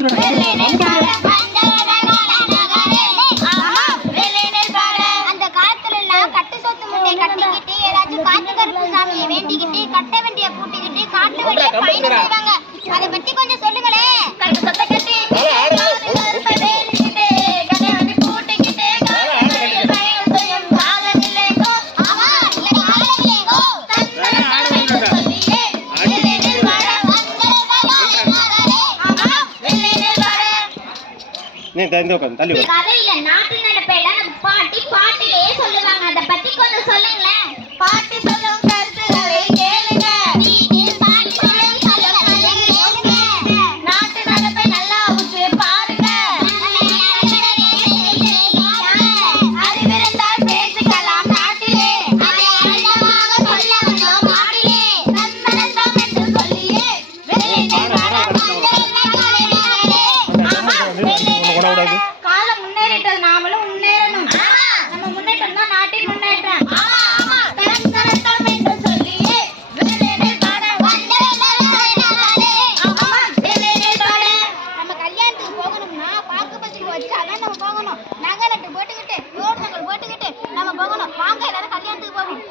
கட்டு சொத்து முட்டை கட்டிக்கிட்டு ஏதாச்சும் காத்து கருப்பு சாமியை வேண்டிக்கிட்டு கட்ட வண்டிய பூட்டிக்கிட்டு காட்டு வழியா பயணம் செய்வாங்க. அதை பத்தி கொஞ்சம் சொல்லுங்களேன். கட்டு சொத்தை கட்டி கதையில நாட்டு நடப்பெல்லாம் பாட்டி பாட்டிலே சொல்லுவாங்க. அதை பத்தி கொஞ்சம் சொல்லுங்களேன். பாட்டி சொல்லும் கருத்துக்களை கேளுங்க. பாட்டி சொல்லும் கருத்துக்களை கேளுங்க. நாட்டு நடப்பை நல்லா உற்று பாருங்க. அறிவிருந்தால் பேசிக்கலாம் நாட்டிலே. அதை அழகாக சொல்ல வந்தோம் நாட்டிலே. நந்தனம் என்று சொல்லியே காலம் முன்னேறிட்டது, நாமளும் முன்னேறணும். நம்ம முன்னேற்றம் தான் நாட்டின் முன்னேற்றம். என்று சொல்லியே நம்ம கல்யாணத்துக்கு போகணும்னா பாக்கு பத்திரிக்கை வச்சாதான் நம்ம போகணும். நகை நட்டு போட்டுக்கிட்டு யோடுங்கள் போட்டுக்கிட்டு நம்ம போகணும். வாங்க எல்லாரும் கல்யாணத்துக்கு போகணும்.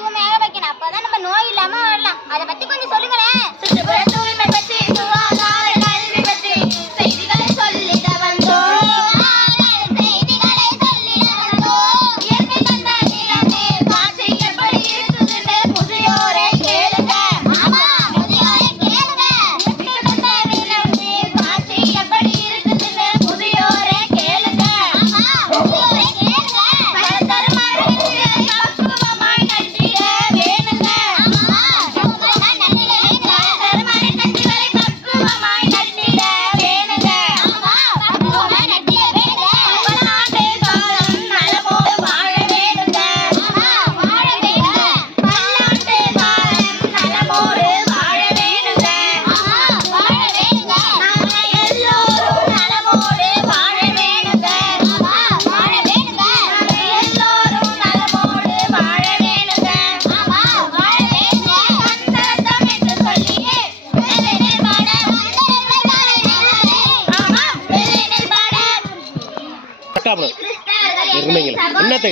தூய்மையாக வைக்கணும். அப்பதான் நம்ம நோய் இல்லாம வாழலாம். அதை பத்தி கொஞ்சம் சொல்லுங்களேன். சுற்றுப்புற தூய்மை பற்றி சுகாதார கல்வி பற்றி செய்திகளை சொல்லிட வந்தோம். இயற்கை தந்த நிலமே காட்சி எப்படி இருக்குதுன்னு முதியோரை கேளுங்க. முதியோரை கேளுங்க. இயற்கை தந்த நிலமே காட்சி எப்படி இருக்குதுன்னு முதியோரை கேளுங்க. முதியோரை கேளுங்க. என்னத்தை